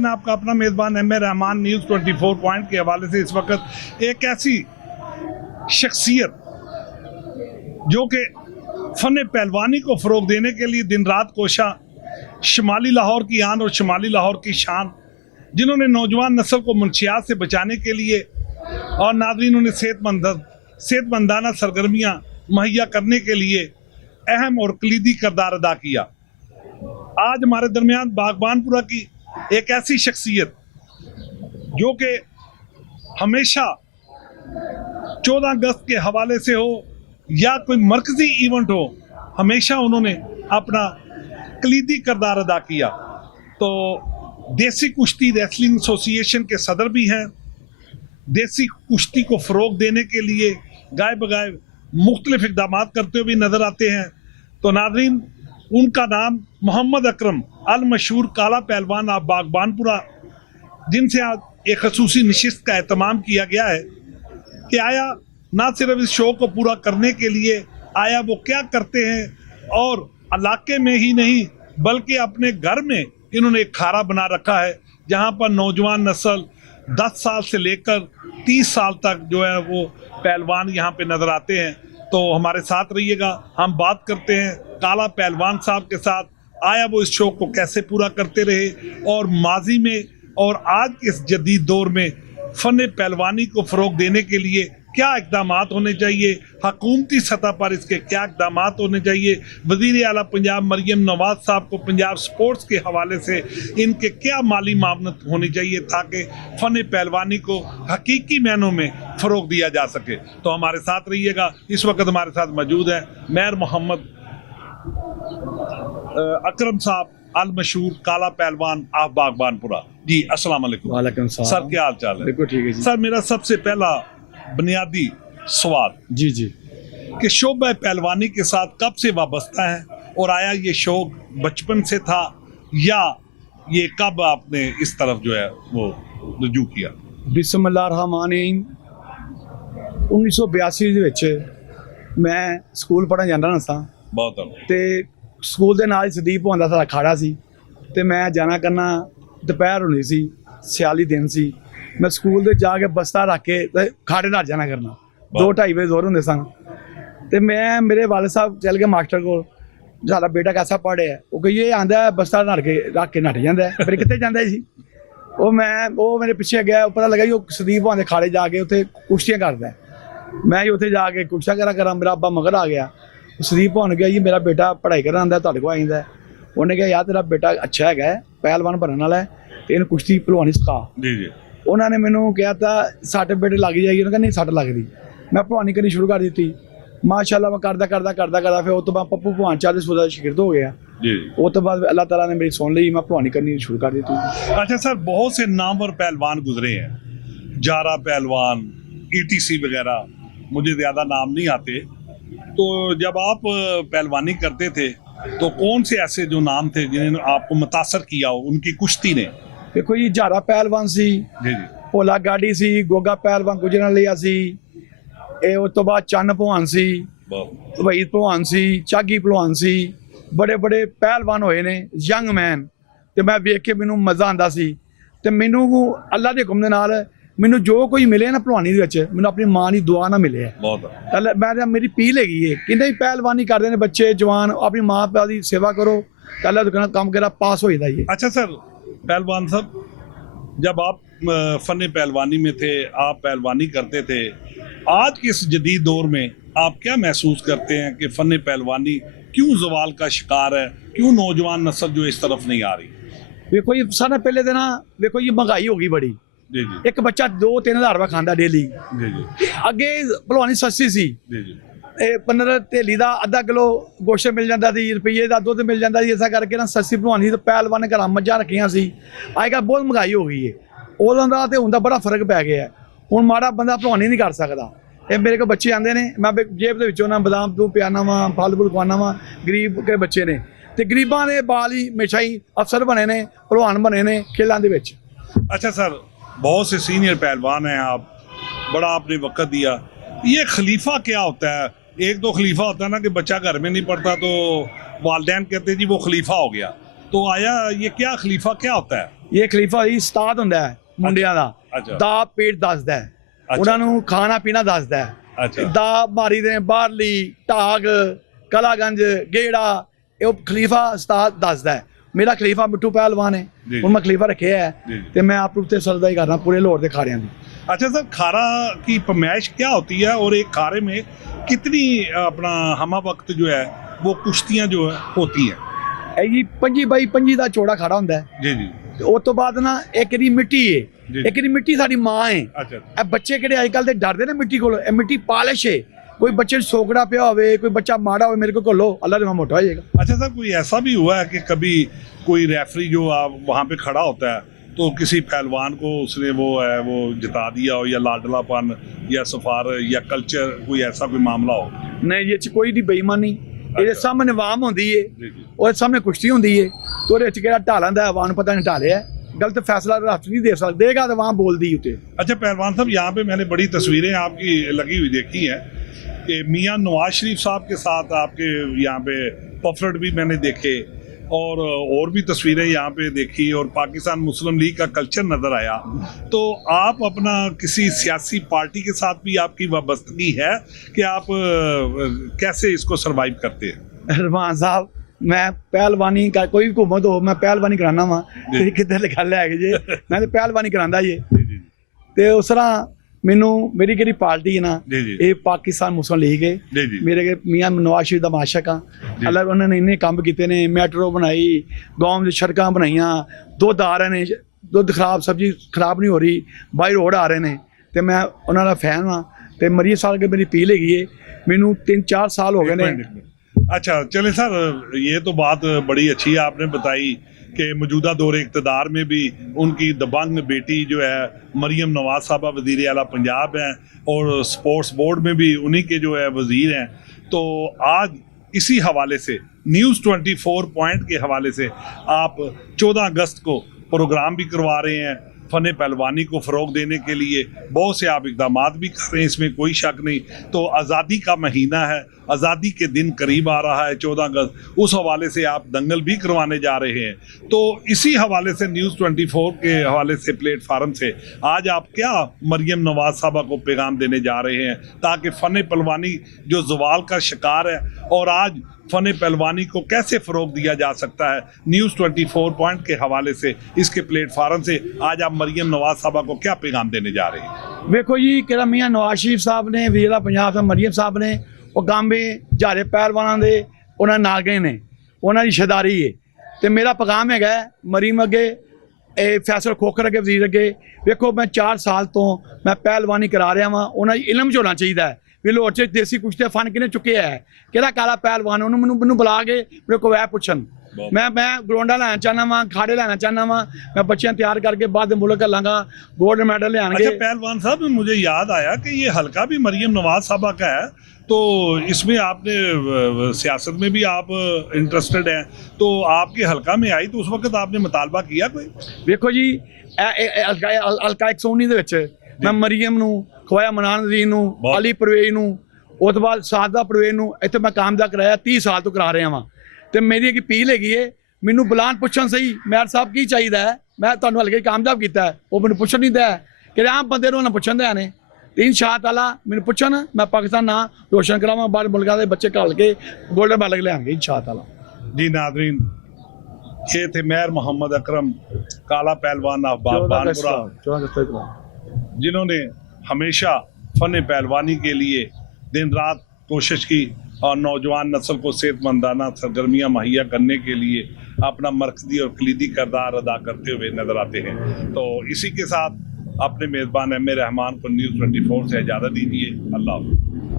नाज़रीन, आपका अपना मेज़बान M A Rahman news 24 point के हवाले से इस वक्त एक ऐसी शख्सियत जो कि फ़न पहलवानी को फ़रोग देने के लिए दिन रात कोशा, शुमाली लाहौर की आन और शुमाली लाहौर की शान, जिन्होंने नौजवान नस्ल को मुनशियात से बचाने के लिए और नाज़रीन उन्हें सेहतमंदाना सरगर्मियाँ मुहैया करने के लिए अहम और कलीदी किरदार अदा किया। आज हमारे दरमियान बागबानपुरा की एक ऐसी शख्सियत जो कि हमेशा 14 अगस्त के हवाले से हो या कोई मरकजी इवेंट हो, हमेशा उन्होंने अपना कलीदी किरदार अदा किया। तो देसी कुश्ती रेसलिंग एसोसिएशन के सदर भी हैं। देसी कुश्ती को फ़रोग देने के लिए गाय बगाए मुख्तलिफ इक़दाम करते हुए नज़र आते हैं। तो नाज़रीन, उनका नाम मोहम्मद अकरम अल मशहूर काला पहलवान आप बागबानपुरा, जिनसे आज एक ख़ुसूसी नशिस्त का एहतमाम किया गया है कि आया ना सिर्फ इस शो को पूरा करने के लिए आया वो क्या करते हैं, और इलाके में ही नहीं बल्कि अपने घर में इन्होंने एक खारा बना रखा है जहां पर नौजवान नस्ल 10 साल से लेकर 30 साल तक जो है वो पहलवान यहां पे नज़र आते हैं। तो हमारे साथ रहिएगा, हम बात करते हैं काला पहलवान साहब के साथ, आया वो इस शो को कैसे पूरा करते रहे और माजी में और आज के इस जदीद दौर में फ़न पहलवानी को फ़रोग देने के लिए क्या इक़दाम होने चाहिए, हुकूमती सतह पर इसके क्या इक़दाम होने चाहिए, वज़ीर आला पंजाब मरियम नवाज़ साहब को पंजाब स्पोर्ट्स के हवाले से इनके क्या माली मामनत होनी चाहिए ताकि फ़न पहलवानी को हकीकी मायनों में फ़रोग दिया जा सके। तो हमारे साथ रहिएगा। इस वक्त हमारे साथ मौजूद है मेयर मोहम्मद अकरम साहब अल मशहूर काला पहलवान आप बागबानपुरा जी। अस्सलाम वालेकुम। वालेकुम सलाम सर, क्या हाल चाल है? बिल्कुल ठीक है जी। सर, मेरा सबसे पहला बुनियादी सवाल जी जी कि शोबा पहलवानी के साथ कब से वाबस्ता है, और आया ये शौक बचपन से था या ये कब आपने इस तरफ जो है वो रुजू किया? बिस्मिल्लाहिर्रहमानिर्रहीम 1982 ਦੇ ਵਿੱਚ ਮੈਂ ਸਕੂਲ ਪੜ੍ਹਨ ਜਾਂਦਾ ਹੁੰਦਾ ਸਾਂ बहुत ਤੇ ਸਕੂਲ ਦੇ ਨਾਲ ਹੀ ਸਦੀਪ ਹੁੰਦਾ ਸਾਡਾ ਅਖਾੜਾ ਸੀ ਤੇ ਮੈਂ ਜਾਣਾ ਕਰਨਾ। ਦੁਪਹਿਰ ਹੁੰਦੀ ਸੀ, ਸਿਆਲੀ ਦਿਨ ਸੀ, ਮੈਂ ਸਕੂਲ ਦੇ ਜਾ ਕੇ ਬਸਤਾ ਰੱਖ ਕੇ ਤੇ ਖਾੜੇ ਨਾਲ ਜਾਣਾ ਕਰਨਾ। 2-2:30 ਵਜੇ ਜ਼ੋਰ ਹੁੰਦੇ ਸਨ ਤੇ ਮੈਂ ਮੇਰੇ ਵਾਲਿਦ ਸਾਹਿਬ ਚੱਲ ਗਏ ਮਾਸਟਰ ਕੋਲ, ਸਾਡਾ ਬੇਟਾ ਕੈਸਾ ਪੜ੍ਹਿਆ? ਉਹ ਕਹੀ ਇਹ ਆਂਦਾ ਬਸਤਾ ਰੱਖ ਕੇ ਨੱਠ ਜਾਂਦਾ। ਫਿਰ ਕਿੱਥੇ ਜਾਂਦਾ ਸੀ? ਉਹ ਮੇਰੇ ਪਿੱਛੇ ਗਿਆ, ਪਤਾ ਲੱਗਾ ਜੀ ਉਹ ਸਦੀਪ ਭਾਂ ਦੇ ਖਾੜੇ ਜਾ ਕੇ ਉੱਥੇ ਕੁਸ਼ਤੀਆਂ ਕਰਦਾ। ਮੈਂ ਜੀ ਉੱਥੇ ਜਾ ਕੇ ਕੁਸ਼ਤੀਆਂ ਕਰਾਂ ਮੇਰਾ ਅੱਬਾ ਮਗਰ ਆ ਗਿਆ। ਸਦੀਪ ਭਾਂ ਨੂੰ ਗਿਆ ਜੀ ਮੇਰਾ ਬੇਟਾ ਪੜ੍ਹਾਈ ਕਰਨ ਆਉਂਦਾ, ਤੁਹਾਡੇ ਕੋਲ ਆਇੰਦਾ। ਉਹਨੇ ਕਿਹਾ ਯਾਰ ਤੇਰਾ ਬੇਟਾ ਅੱਛਾ ਹੈਗਾ, ਪਹਿਲਵਾਨ ਬਣਨ ਵਾਲਾ ਤੇ ਇਹਨੂੰ ਕੁਸ਼ਤੀ ਭਲਵਾਨੀ ਸਿਖਾ। जी जी। ਉਹਨਾਂ ਨੇ ਮੈਨੂੰ ਕਿਹਾ ਤਾਂ ਸੱਟ ਬੇਟੇ ਲੱਗ ਜਾਏਗੀ। ਉਹਨੇ ਕਹਿੰਦਾ ਨਹੀਂ ਸੱਟ ਲੱਗਦੀ। ਮੈਂ ਭਲਵਾਨੀ ਕਰਨੀ ਸ਼ੁਰੂ ਕਰ ਦਿੱਤੀ। ਮਾਸ਼ਾਅੱਲਾ ਮੈਂ ਕਰਦਾ ਫਿਰ ਉਸ ਤੋਂ ਬਾਅਦ ਪੱਪੂ ਭਲਵਾਨ ਚਾਹ ਦੇ ਸੋਦਾ ਸ਼ਾਗਿਰਦ ਹੋ ਗਿਆ जी। ਉਸ ਤੋਂ ਬਾਅਦ अल्लाह ताला ने मेरी सुन ली, मैं भलवानी करनी शुरू कर दी थी। अच्छा सर, बहुत से नामवर पहलवान गुजरे हैं, जारा पहलवान, ETC वगैरह, मुझे ज़्यादा नाम नहीं आते। तो जब आप पहलवानी करते थे तो कौन से ऐसे जो नाम थे जिन्होंने आपको मुतासर किया हो उनकी कुश्ती ने? देखो जी, जारा पहलवान सी, जी जी। भोला गाड़ी सी, गोगा पहलवान गुजरन लिया सी, उस तो बाद चन्न भलवान सी, वहीद भलवान सी, चागी भलवान सी, बड़े बड़े पहलवान होए ने यंग मैन। तो मैं वेख के मैनू मज़ा आंदा सी ते मैनू अल्लाह के हुक्म दे नाल मैनू जो कोई मिले ना भलवानी दे विच मैनू अपनी मां की दुआ ना मिले है। बहुत मैं मेरी पील हैगी है कि पहलवानी करते हैं बच्चे जवान, अपनी माँ प्या की सेवा करो, अल्लाह तो काम करा पास हो जाता है। अच्छा सर, पहलवान साहब, जब आप फ़न पहलवानी में थे, आप पहलवानी करते थे, आज के इस जदीद दौर में आप क्या महसूस करते हैं कि फ़न पहलवानी क्यों ज़वाल का शिकार है, क्यों नौजवान नस्ल जो इस तरफ नहीं आ रही? देखो ये सारा पहले दिन देखो ये महंगाई हो गई बड़ी। जी जी। एक बच्चा 2-3 हज़ार रुपया खाता डेली। जी जी। अगे भलवानी सस्ती सी, जी जी। 15 ढेली का आधा किलो गोश्त मिल जाता सी, रुपये का दुध मिल जाता सी। इस करके ना सस्ती भलवानी तो पहलवान घर मझां रखियां सी। अजकल बहुत महंगाई हो गई है, उदों दा ते हुण दा बड़ा फर्क पै गया है। हुण माड़ा बंदा भलवानी नहीं कर सकता। ये मेरे को बच्चे आते हैं, मैं जेब के विचों ना बदाम दूध पियाना वा, फल फुल खवाना वा। गरीब के बच्चे ने ते गरीबां दे बाल ही हमेशा ही अफसर बने ने, भलवान बने ने खेलों के विच। अच्छा सर, बहुत से सीनियर पहलवान हैं आप, बड़ा आपने वक्त दिया, ये खलीफा क्या होता है? एक तो खलीफा होता है ना कि बच्चा घर में नहीं पढ़ता तो वालिदैन कहते जी वो खलीफा हो गया, तो आया ये क्या खलीफा क्या होता है? ਇਹ ਖਲੀਫਾ ਜੀ ਉਸਤਾਦ ਹੁੰਦਾ ਹੈ ਮੁੰਡਿਆਂ ਦਾ, ਅੱਛਾ। ਦਾ ਪੇਟ ਦੱਸਦਾ ਹੈ, ਉਹਨਾਂ ਨੂੰ ਖਾਣਾ ਪੀਣਾ ਦੱਸਦਾ ਹੈ, ਅੱਛਾ। ਦਾ ਮਾਰੀ ਦੇ ਬਾਹਰਲੀ ਢਾਗ ਕਲਾਗੰਜ ਗੇੜਾ, ਇਹ ਖਲੀਫਾ ਉਸਤਾਦ ਦੱਸਦਾ ਹੈ। ਮੇਰਾ ਖਲੀਫਾ ਮਿੱਠੂ ਪਹਿਲਵਾਨ ਹੈ, जी, ਹੁਣ ਮੈਂ ਖਲੀਫਾ ਰੱਖਿਆ ਹੈ जी। ਤੇ ਮੈਂ ਆਪ ਉੱਤੇ ਸਜਦਾ ਹੀ ਕਰਦਾ ਪੂਰੇ ਲਾਹੌਰ ਦੇ ਖਾਰਿਆਂ ਦੀ। अच्छा सर, खारा की पैमाइश क्या होती है और एक खारे में कितनी अपना हमा वक्त जो है वो कुश्तियाँ जो है होती हैं? ਇਹ ਜੀ 25 ਬਾਈ 25 ਦਾ ਚੌੜਾ ਖਾੜਾ ਹੁੰਦਾ ਹੈ जी जी। ਤੇ ਉਸ ਤੋਂ ਬਾਅਦ ਨਾ ਇੱਕ ਦੀ ਮਿੱਟੀ ਹੈ, ਜੀ। ਇੱਕ ਦੀ ਮਿੱਟੀ ਸਾਡੀ ਮਾਂ ਹੈ। अच्छा ਇਹ ਬੱਚੇ ਕਿਹੜੇ ਅੱਜ ਕੱਲ੍ਹ ਦੇ ਡਰਦੇ ਨੇ ਮਿੱਟੀ ਕੋਲ, ਇਹ ਮਿੱਟੀ ਪਾਲਿਸ਼ ਹੈ। ਕੋਈ ਬੱਚੇ ਨੂੰ ਸੋਕੜਾ ਪਿਆ ਹੋਵੇ, ਕੋਈ ਬੱਚਾ ਮਾੜਾ ਹੋਵੇ, ਮੇਰੇ ਕੋਲ ਘੋਲੋ, ਅੱਲਾ ਦੇ ਮੋਟਾ ਹੋ ਜਾਏਗਾ। अच्छा सर, कोई ऐसा भी हुआ है कि कभी कोई रेफरी जो आप वहाँ पे खड़ा होता है तो किसी पहलवान को उसने वो जिता दिया हो, या लाडलापन या सफार या कल्चर, कोई ऐसा कोई मामला हो? ਨਹੀਂ ਜੀ, ਇਹ 'ਚ ਕੋਈ ਦੀ ਬੇਈਮਾਨੀ, ਇਹਦੇ ਸਾਹਮਣੇ ਆਵਾਮ ਹੁੰਦੀ ਏ, जी जी। ਉਹਦੇ ਸਾਹਮਣੇ ਕੁਸ਼ਤੀ ਹੁੰਦੀ ਏ, ਤੇ ਉਹਦੇ ਵਿੱਚ ਕਿਹੜਾ ਢਾਲਾਂ ਦਾ ਆਵਾਮ ਨੂੰ ਪਤਾ ਨਹੀਂ ਢਾਲਿਆ, गलत फैसला राष्ट्र नहीं दे सकता, देगा तो वहाँ बोल दी उसे। अच्छा पहलवान साहब, यहाँ पे मैंने बड़ी तस्वीरें आपकी लगी हुई देखी हैं कि मियाँ नवाज शरीफ साहब के साथ आपके यहाँ पे पफरट भी मैंने देखे, और भी तस्वीरें यहाँ पे देखी, और पाकिस्तान मुस्लिम लीग का कल्चर नज़र आया। तो आप अपना किसी सियासी पार्टी के साथ भी आपकी वाबस्तगी है कि आप कैसे इसको सर्वाइव करते हैं? रमान साहब, मैं पहलवानी का कोई भी हुकूमत हो, मैं पहलवानी कराना वा, किधर गल है जी, मैं तो पहलवानी करांदा जी। ते उस तरह मैनू मेरी केड़ी पार्टी है ना, ये पाकिस्तान मुस्लिम लीग है। मेरे मियाँ नवाज शरीफ दा आशिक हाँ, अल्लाह उन्होंने इन्ने काम कीते ने, मेट्रो बनाई, गांव दी सड़कां बनाईयां, दुध आ रहे ने, दुध खराब सब्जी खराब नहीं हो रही, बाई रोड आ रहे ने, ते मैं उन्हां दा फैन हाँ। ते मरी साल के मेरी पील हैगी है, मैनू 3-4 साल हो गए ने। अच्छा चले सर, ये तो बात बड़ी अच्छी है आपने बताई कि मौजूदा दौर इक़्तिदार में भी उनकी दबंग बेटी जो है मरियम नवाज साहबा वज़ीर आला पंजाब हैं, और स्पोर्ट्स बोर्ड में भी उन्हीं के जो है वज़ीर हैं। तो आज इसी हवाले से न्यूज़ 24 पॉइंट के हवाले से आप 14 अगस्त को प्रोग्राम भी करवा रहे हैं, फ़न पहलवानी को फ़रोग़ देने के लिए बहुत से आप इक़दाम भी कर रहे हैं, इसमें कोई शक नहीं। तो आज़ादी का महीना है, आज़ादी के दिन करीब आ रहा है 14 अगस्त, उस हवाले से आप दंगल भी करवाने जा रहे हैं। तो इसी हवाले से न्यूज़ 24 के हवाले से प्लेटफार्म से आज आप क्या मरियम नवाज साहबा को पैगाम देने जा रहे हैं, ताकि फ़न पहलवानी जो ज़वाल का शिकार है, और आज फ़न पहलवानी को कैसे फ़रोग़ दिया जा सकता है, न्यूज़ 24 पॉइंट के हवाले से इसके प्लेटफार्म से आज आप मरियम नवाज साहबा को क्या पैगाम देने जा रहे हैं? देखो जी, कि मियाँ नवाज शरीफ साहब ने, वज़ीर पंजाब साहब मरियम साहब ने, वो गांबे जारे पहलवानों के उन्होंने नाल गए ने, उन्होंने शदारी है। तो मेरा पैगाम है मरीम अगे, फैसल खोखर अगे, वज़ीर अगे, देखो मैं 4 साल तो मैं पहलवानी करा रहा वहाँ, उन्होंने इलम च होना चाहिए भी लाहौर च देसी कुश्ती फन किने चुके है, कि काला पहलवान, उन्होंने मैनू बुला के मेरे को वह पुछन। मैं ग्राउंडा लैना चाहना वा, खाड़े लैना चाहना वा, मैं बच्चियां तैयार करके बाद मुल्क लाँगा, गोल्ड मेडल लियानगे। अच्छा पहलवान साहब, मुझे याद आया कि ये हल्का भी मरियम नवाज साहबा का है, तो इसमें आपने सियासत में भी आप इंटरेस्टेड हैं, तो आपके हल्का में आई तो उस वक्त आपने मुतालबा किया कोई? देखो जी, हल्का 119 ਦੇ ਵਿੱਚ मैं मरीम नू, ख्वाजा मनान नज़ीर नू, अली परवेज नू, उस तो बाद सादा परवेज नू इत्थे मैं कामयाब कराया, 30 साल तो करा रहा वा। तो मेरी एक अपील हैगी है, मैनू बुलान पुछन सही मैर साहब की चाहिए है, मैं तुहानू हल्के कामयाब किया है, वो मैनू पुछन नहीं दिया कि आम बंदे नू पुछन दिया ने। तो इंशाअल्लाह मैनू पुछन, मैं पाकिस्तान ना रोशन करावां, बाहर मुल्कां दे बच्चे घल के गोल्डन मेडल लियाएंगे इंशाअल्लाह। जी नाज़रीन, ये थे मेहर मोहम्मद अकरम, काला पहलवान बानपुरा, जिन्होंने हमेशा फ़न पहलवानी के लिए दिन रात कोशिश की, और नौजवान नस्ल को सेहतमंदाना सरगर्मियाँ मुहैया करने के लिए अपना मरकज़ी और कलीदी किरदार अदा करते हुए नज़र आते हैं। तो इसी के साथ अपने मेज़बान एम ए रहमान को न्यूज़ 24 से इजाज़त दीजिए। अल्लाह हाफ़िज़।